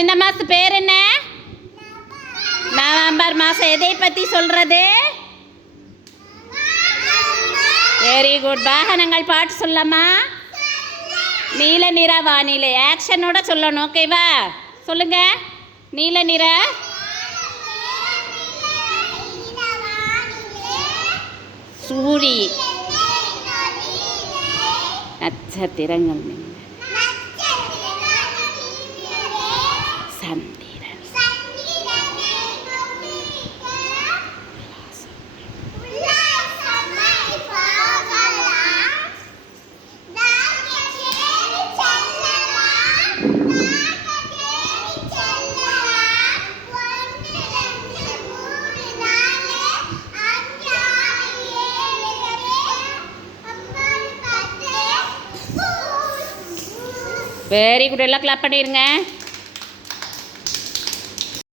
இந்த மாசத்து பேர் என்ன? நவம்பர் மாதம் எதை பற்றி சொல்கிறது வெரி குட் வாகனங்கள் பாட்டு சொல்லலாமா? நீல நிற வானிலை. ஆக்ஷனோட சொல்லணும். ஓகேவா சொல்லுங்க. நீல நிற சூரி. நட்சத்திரங்கள். வெரி குட் எல்லாம் கிளாப் பண்ணிடுங்க